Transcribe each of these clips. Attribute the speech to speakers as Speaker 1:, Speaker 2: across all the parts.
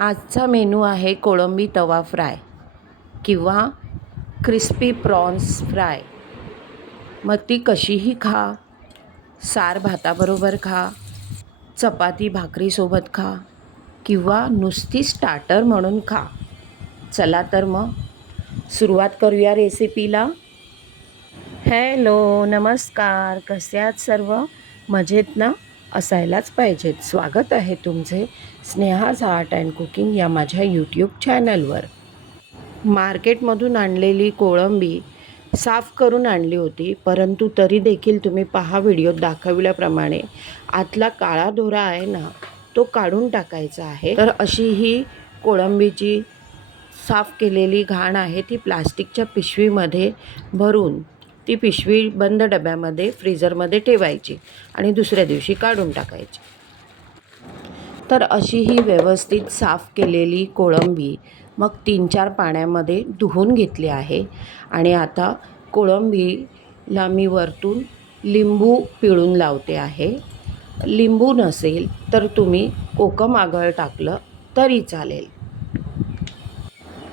Speaker 1: आजचा मेनू आहे कोळंबी तवा फ्राय किंवा क्रिस्पी प्रॉन्स फ्राय. मग ती कशीही खा सार भाताबरोबर खा चपाती भाकरीसोबत खा किंवा नुसती स्टार्टर म्हणून खा. चला तर मग सुरुवात करूया रेसिपीला हॅलो नमस्कार. कसे आहात सर्व? मजेत ना? असायलाच पाहिजेत. स्वागत आहे तुमचे स्नेहाज आर्ट अँड कुकिंग या माझ्या यूट्यूब चॅनलवर मार्केटमधून आणलेली कोळंबी साफ करून आणली होती परंतु तरी देखील तुम्ही पहा व्हिडिओत दाखविल्याप्रमाणे आतला काळा दोरा आहे ना तो काढून टाकायचा आहे. तर अशी ही कोळंबीची साफ केलेली घाण आहे ती प्लास्टिकच्या पिशवीमध्ये भरून ती पिशवी बंद डब्यामध्ये फ्रीजरमध्ये ठेवायची आणि दुसऱ्या दिवशी काढून टाकायची. तर अशी ही व्यवस्थित साफ केलेली कोळंबी मग तीन चार पाण्यामध्ये धुवून घेतली आहे आणि आता कोळंबीला मी वरतून लिंबू पिळून लावते आहे. लिंबू नसेल तर तुम्ही कोकम आगळ टाकलं तरी चालेल.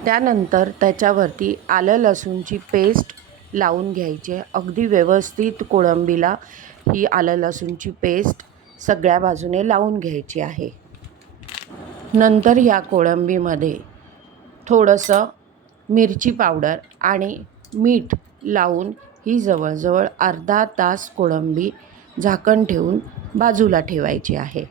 Speaker 1: त्यानंतर त्याच्यावरती आलं लसूणची पेस्ट लावून घ्यायचे. अगदी व्यवस्थित कोळंबीला ही आलं लसूणची पेस्ट सगळ्या बाजूने लावून घ्यायची आहे. नंतर ह्या कोळंबीमध्ये थोडंसं मिरची पावडर आणि मीठ लावून ही जवळजवळ अर्धा तास कोळंबी झाकण ठेवून बाजूला ठेवायची आहे.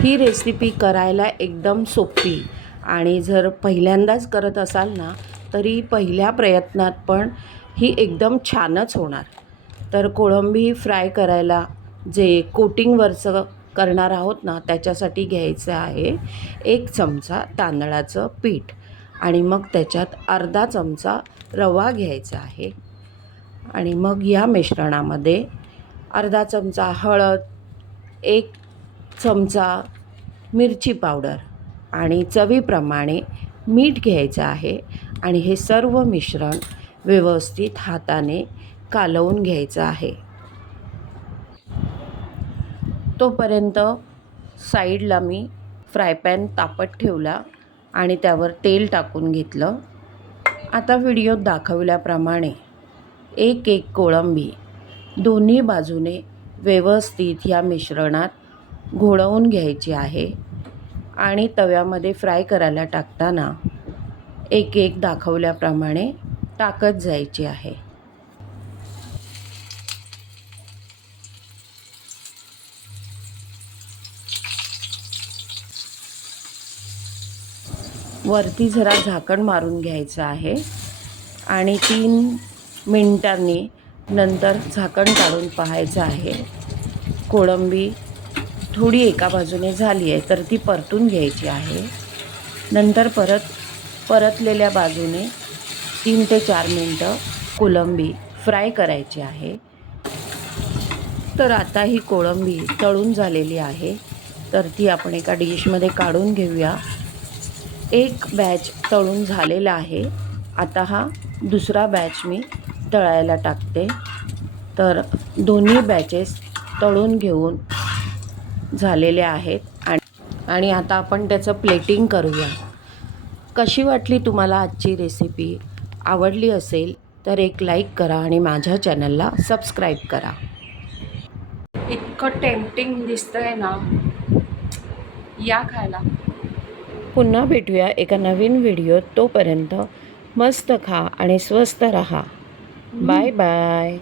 Speaker 1: ही रेसिपी करायला एकदम सोपी आणि जर पहिल्यांदाच करत असाल ना तरी पहिल्या प्रयत्नात पण ही एकदम छानच होणार. तर कोळंबी फ्राय करायला जे कोटिंगवरचं करणार आहोत ना त्याच्यासाठी घ्यायचं आहे एक चमचा तांदळाचं पीठ आणि मग त्याच्यात अर्धा चमचा रवा घ्यायचा आहे. आणि मग या मिश्रणामध्ये अर्धा चमचा हळद एक चमचा मिरची पावडर आणि चवीप्रमाणे मीठ घ्यायचं आहे. आणि हे सर्व मिश्रण व्यवस्थित हाताने कालवून घ्यायचं आहे. तोपर्यंत साईडला मी फ्राय पॅन तापत ठेवला आणि त्यावर तेल टाकून घेतलं. आता व्हिडिओत दाखवल्याप्रमाणे एक एक कोळंबी दोन्ही बाजूने व्यवस्थित ह्या मिश्रणात घोळवून घ्यायची आहे आणि तव्यामध्ये फ्राय करायला टाकताना एक एक दाखवल्याप्रमाणे टाकत जायची आहे. वरती जरा झाकण मारून घ्यायचं आहे आणि तीन मिनटांनी नंतर झाकण काढून पाहायचं आहे. कोळंबी थोडी एका बाजूने झाली आहे तर ती परतून घ्यायची आहे. नंतर परत परतलेल्या बाजूने तीन ते चार मिनटं कोलंबी फ्राय करायची आहे. तर आता ही कोळंबी तळून झालेली आहे. तर ती आपण एका डिशमध्ये काढून घेऊया. एक बॅच तळून झालेला आहे. आता हा दुसरा बॅच मी तळायला टाकते. तर दोन्ही बॅचेस तळून घेऊन झालेले आहेत. आणि आणि आता आपण त्याचं प्लेटिंग करूया. कशी वाटली तुम्हाला आजची रेसिपी आवडली असेल तर एक लाईक करा आणि माझ्या चॅनलला सबस्क्राईब करा. इतकं टेम्पटिंग दिसतंय ना. या खायला. पुन्हा भेटूया एका नवीन व्हिडिओत तोपर्यंत मस्त खा आणि स्वस्त रहा. Bye bye